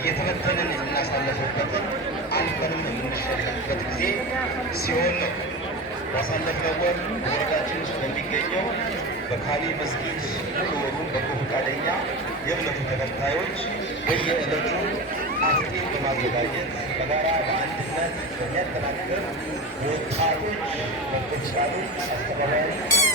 እየተበተንን የምናሳልፍበትን አልፈንም የምንሸነፍበት ጊዜ ሲሆን ነው። ባሳለፍነው ወር በወረዳችን ውስጥ በሚገኘው በካሊ መስጊድ ሙሉ ወሩን በጎ ፈቃደኛ የእምነቱ ተከታዮች በየዕለቱ አፍጢር በማዘጋጀት በጋራ በአንድነት በሚያጠናክር ወጣቶች በጎ ፈቃደኞች አስተባባሪ